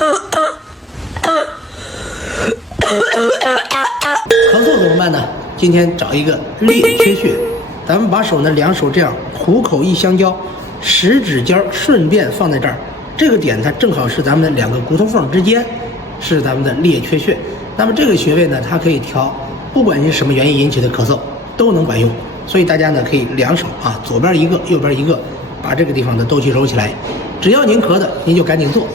咳嗽怎么办呢？今天找一个列缺穴，咱们把手呢两手这样虎口一相交，食指尖顺便放在这儿，这个点它正好是咱们的两个骨头缝之间，是咱们的列缺穴。那么这个穴位呢，它可以调，不管是什么原因引起的咳嗽都能管用。所以大家呢可以两手啊，左边一个，右边一个，把这个地方呢都去揉起来。只要您咳的，您就赶紧做。